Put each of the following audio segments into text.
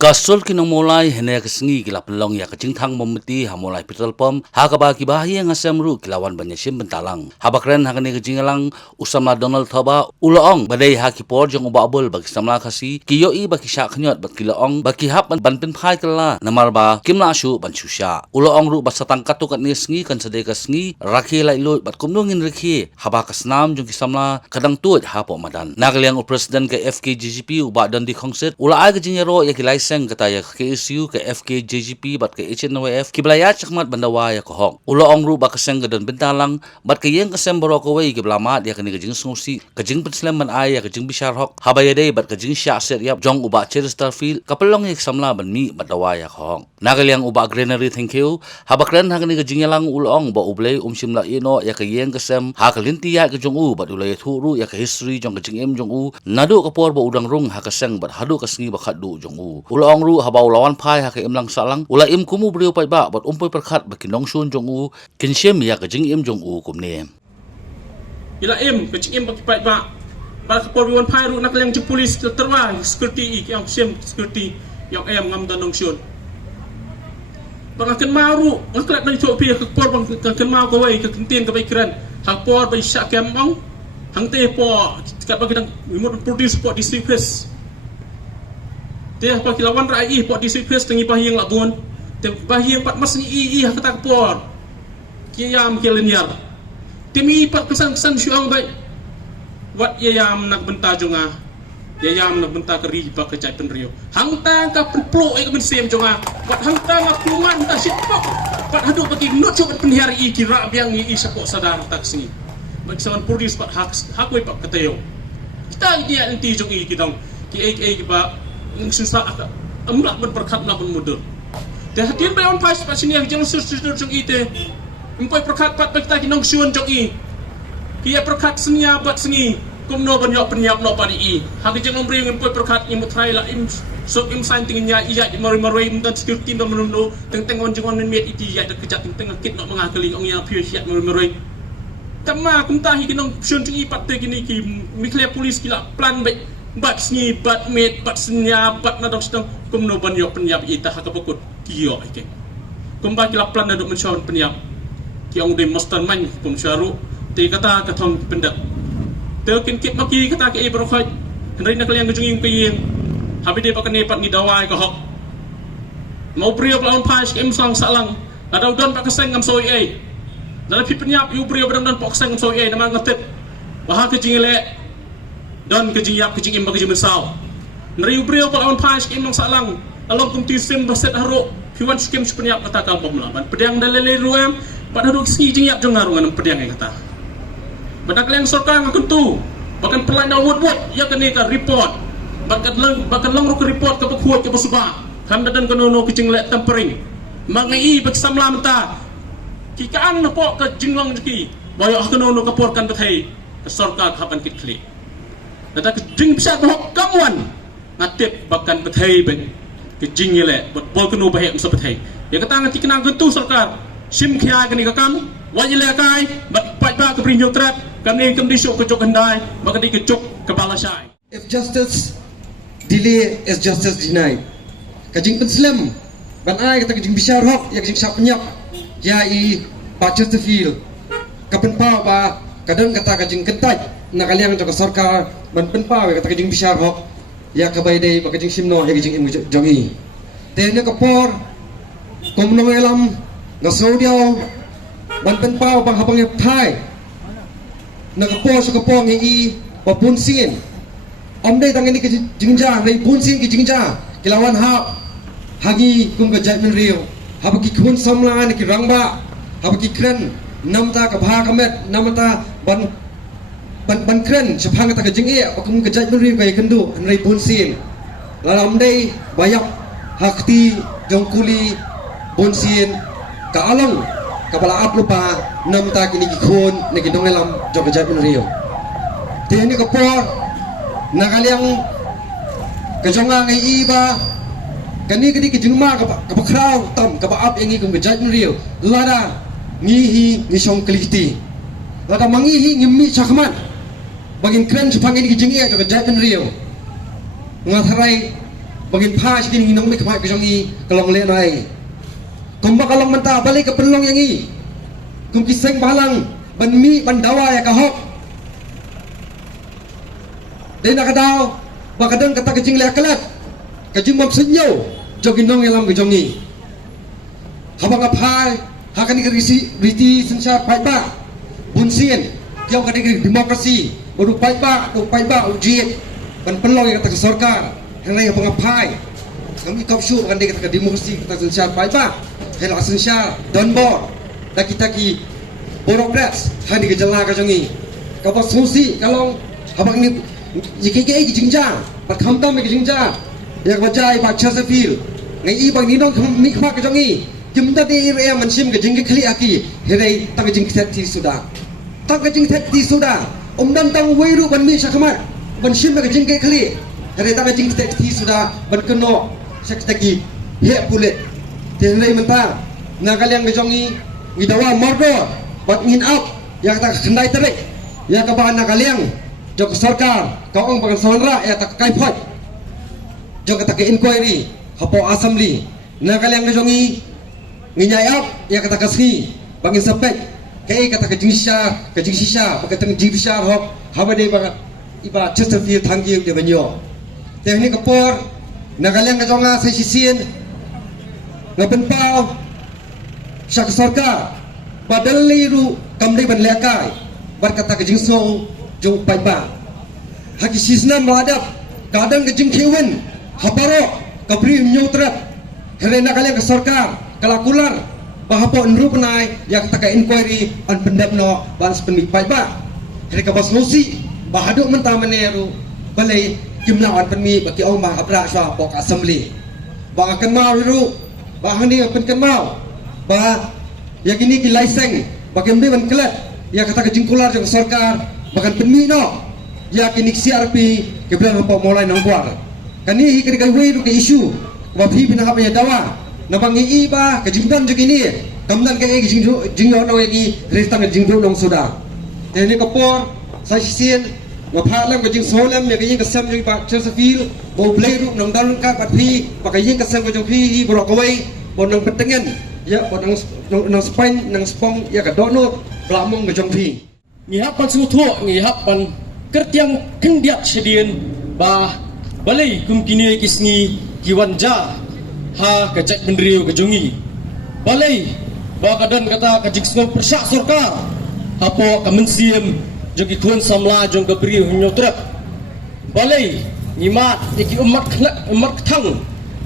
Kasul kinong mulai hene kesengi kila pelong ya kecingthang memeti ha mulai petrol pom ha kaba kibahi yang asamru kilawan banyasim bentalang habakren ha kene kejingalang usamla Donald Thoba ulaong badai ha kipor jong ubabul bagi samla kasi kiyoi bagi syak khnyot bat kilaong bagi hap ban pen phai kala namarba kimla shu ban shusha ulaong ru basatang katukat ni sengi kan sedai kesengi rakhi lai lut bat kumnungin rakhi haba kasnam jong kisamla kadang tuat ha po madan nagaliang presiden ke FKJGP uba dan di kongset ulai kejingero ya kilai kata ya KSU ke FKJGP bat ke HNWF kiblaya chakmat bandawa ya kohok uloong ru ba kaseng gadan bentalang bat ke yang kasem boroko wei kiblamat ya kini kejing sungsi kejing penslam ban ay ya kejing bishar hok habayade bat kejing sya set yap jong uba Chesterfield kapelong ya samla ban mi bandawa ya kohok nagaliang uba greenery thank you habakren ha kini kejing yalang uloong ba ublay simla ino ya ke yang kasem ha kalinti ya ke jong u bat ulay thuru ya ke history jong kejing em jong u nadu kapor ba udang rung ha kaseng bat hadu kasengi ba khadu jong u ulang ru habau lawan phai ha ke imlang salang ula im kumu brio pai ba bat umpoi perkhat ba kinong shun jong u kinshem ya ka jing im jong u kumne ila im ke jing im ba pai ba ba kapor wan phai ru nak leng ju polis terwa security yang sem security yang em ngam danong shun bang ken maru ngaklat na Ethiopia ke por bang ken mau ko wai ke kentin ke bai kran hang por bai syak kem bang hang te po kat ba kedang remote produce po district press dia apa kilawan rai pot district press tengi bahiang labun te bahiang pat mas ni kata por kiam keleniar timi pat kesan syuang baik wat yam nak benta jonga yam nak benta keri ba kecai penrio hang ta ka plo ai men sem jonga wat hang ta ngak kuman ta sipok pat hadu bagi not coba penhiar kira biang sapok sadar tak sini bagi sawan produce pat hak wei pat kateo kita dia nanti jongi kidong ki ba susah amlak berperkat na muda. Dah hadian bayon pas sini yang jangan susur jong ite. Empai perkat pat kita kinong syun jong i. Kia perkat senia bat sengi. Kumno banyak penyap no padi i. Hagi jangan beri empai perkat imut try la im sok im sain tingnya iya di mari dan security no menuno teng on jangan met iti ya kejat teng kit no mengakali ong ya piu siat mari. Tama kumtahi kinong syun jong i pat te kini ki mikle polis kila plan baik bat sni bat met bat senya bat nadok sedang kumno banyo penyap ita hakapukut kiyo ike kumba kila plan nadok mensyawon penyap kiong de mastan man kum syaru te kata katong pendak te kin kip maki kata ke brokhaj henry nak liang gujung ke yin habi de pakane pat ni dawai ko hok mau prio lawan pas im sang salang ada udon pak keseng ngam soi ai dalam penyap yu prio bedam dan pak keseng ngam soi ai nama ngatet wah ke jingile dan kejing im bagi mesau neriu brio lawan pas im nang salang along kumti sim baset haro piwan skim sepenyap kata kampung melaban pedang dalele ruam pada duk ski jing yap jongar ngan pedang yang kata badak leng sorkang kentu bahkan pelanda wot ya kene ka report bahkan lang ru report ke pekuat ke basba kan dan kono kejing lek tempering mangai bak samlam ta kikaan na po ka jinglang jiki bayo kono kaporkan bathai sorka kapan kitli nata kejing bisa bahok kamuan ngatip bahkan bethai ben kejing yele bot bol kenu bahek so bethai ya kata ngati kena gentu sarkar sim khia kani kakam wajile kai bat pai ba ke brinyo trap kami kem disuk kecuk hendai maka di kecuk kepala syai if justice delay is justice denied kajing penslam ban ai kata kajing bisa hok ya kajing sap penyap ya I pa Chesterfield kapen pa ba kadang kata kajing kentaj nakaliang jaka sarkar ban penpa kata kajing bishar hok ya kabay day bakajing simno ya kajing im jongi tene kapor komnong elam na saudiaw ban penpa bang habang thai nakapor sa kapong I papunsin omday tang ini kajingja ray punsin kajingja kilawan ha hagi kum kajai men rio habaki kun samla ni kirangba habaki kren namta kabha kamet namta ban kren sepang kata kejing pakum kejat beri kai kendu anrai bonsin lalam dei bayak hakti jongkuli bonsin ka along kapala aplupa namta kini gikhon ne kidong elam jong kejat beri tini kapor nakaliang kejonga ngai iba kani kejingma kapakraw tam kapaap yangi kum kejat beri lada ngihi ngisong keliti lada mangihi ngimi chakman bagin kren supang ini kijingi aja kejaten rio ngatharai bangin pa sikin hinong mi kamay kajong i kalong le nai kum ba kalong menta balik ke penlong yang i kum kiseng balang ban mi ban dawa ya kahok dai nak daw ba kadang kata kajing le akalat kajing mom senyo jogin nong yalam kajong i habang apai hakan ikrisi riti sensar pai ba bunsien kiau kadang demokrasi baru pai ba ujiet ban penlong yang kata sarkar henry habang apai kami kapsu kan dia kata demokrasi kata sensar pai ba hela sensar donbor dah kita ki borokrats hani ke jala ka jongi ka ba susi kalong habang ni jike ki jingjang pat khamtam ke jingjang ya ba jai ba chasafil ngai i bang ni dong mi khma ka jongi jimda de area mansim ke jingki khli aki herai tang jing thati sudah tang jing thati sudah dan tang weiru ban mi sakmat ban sim ke jingki khli herai tang jing thati sudah ban keno sakstaki he pulet tenai mentang nagalyang ke jongi idawa mardo bat ngin up yang tak kendai terik yang ke bahan nagalyang jok sarkar kaong bagan sonra ya tak kai phot jok tak inquiry hapo assembly nagalyang ke jongi nginyai up ya kata kasni bangin sepek kai kata ke jingsisha bakatang jibisha hok habade baga iba chesterfield thangi de banyo teknik kapor nagalyang ke jonga sai sisin ngapen pau syak sarkar padahal liru kamri ban lekai berkata ke jingsong jong pai ba haki sisna madap kadang ke jing kewen haparo kabri nyotrat herena kalian ke sarkar kalakular bahapo enru penai yang kata ke inquiry an pendapno ban speni pai ba here ka basnosi bahaduk mentah meneru balai kimlawan penmi bagi ong bah abra swa pok assembly ba akan mau ru ba hani pen kan mau ba yang ini ki license bagian ban kelat ya kata ke jingkular jong sarkar bahkan penmi no ya kini CRP ke bilang apa mulai nangkuar kani hikri kai wei ke isu wa phi bina apa ya dawa nabang i ba ke jingdan jog ini kamdan ke jingyo no egi restan jingdo dong sudah ini kapor sai sin wa phalam ke jing solam ya ke jing kesam jing pa chesterfield bo blai ru nang dalun ka pat phi pa ke jing kesam ke jong phi borok kawai bon nang petengen ya bon nang spain nang spong ya ka donut blamong ke jong phi ngihapan sutu ngihapan kertiang kendiat sedien bah balai kumkini kisngi kiwanja ha kecek bendriu kejongi balai bah kadan kata kajiksno persyak sarkar apo kamensiam jogi tuan samla jong kebriu nyotrat balai ngimat iki umat thang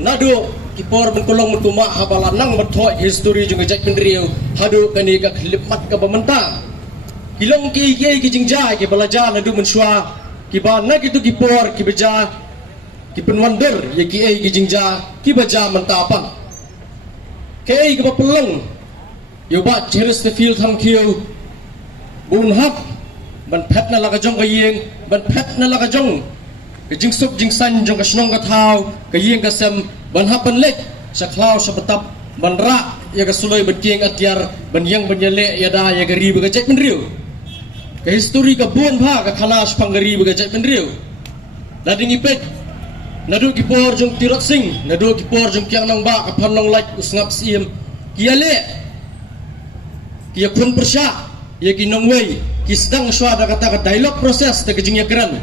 nado kipor menkolong mentuma habala nang methoy history jong kecek bendriu hadu kani ka khlipat ka pementa kilong ki jingja ki belajar nadu mensua ki bana gitu ki por ki beja ki penwander ya ki jingja ki beja mentapang ki pelong yo ba Chesterfield tham kieu bun hap ban phet na la ka jong ka yeng ban phet na la ka jong ke jing sup jing san jong ka snong ka thau ka yeng ka sem ban hap ban lek sa klau sa betap ban ra ya ka suloi ban kieng atyar ban yang ban yele ya da ya gari ba ka cek ben riu ke history ka buon pha ka khalas panggari ba ka cek ben riu lading ipet nadu ki por jong tirot sing nadu ki por jong kyang nang ba ka phan nang lak usngap siem kiale kia kun persya ya ki nong wei ki sedang swa da kata ka dialog proses ta kejing yakran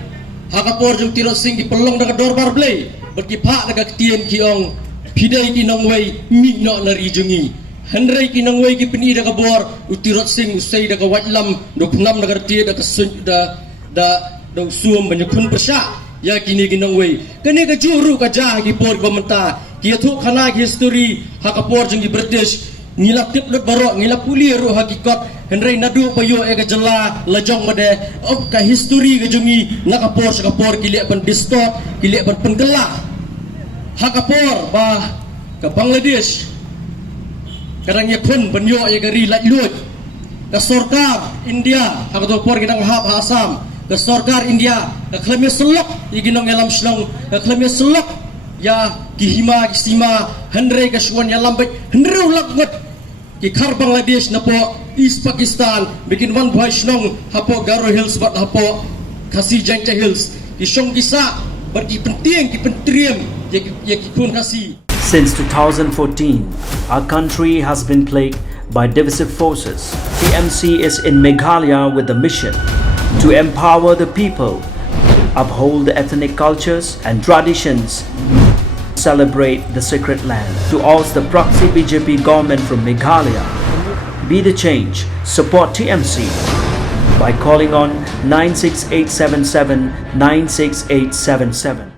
ha ka por jong tirot sing ki pelong da ka dorbar blai berki pha da ka tien ki ong pidai ki nong wei mi no na ri jungi henry ki nong wei ki peni da ka bor utirot sing usai da ka wajlam do knam da ka tie da ka sun da suam banyak kun persya ya kini ki nong wei kene ka juru ka ja ki por ko menta ki thu khana ki history ha ka por jong ki british ngilap tip lut barok ngilap puli ru hakikat henry nadu payo e ka jala lajong made of ka history ka jungi na ka por ki le pan distort ki le pan penggela ha ka por ba ka bangladesh kadang ya kun banyo ya gari laj lut ka sarkar india ha ka por ki dang hap asam ka sarkar india ka khlame selok iginong elam slong ka khlame selok ya kihima kisima henry ka shuan ya lambet henry lakngat ki khar bangladesh na po east pakistan bikin one boy shnong hapo garo hills bat hapo khasi jangcha hills ki shong kisa berki penting ki pentriam ya ki kun kasi. Since 2014, our country has been plagued by divisive forces. TMC is in Meghalaya with the mission to empower the people, uphold the ethnic cultures and traditions, celebrate the sacred land. To oust the proxy BJP government from Meghalaya, be the change, support TMC by calling on 96877 96877.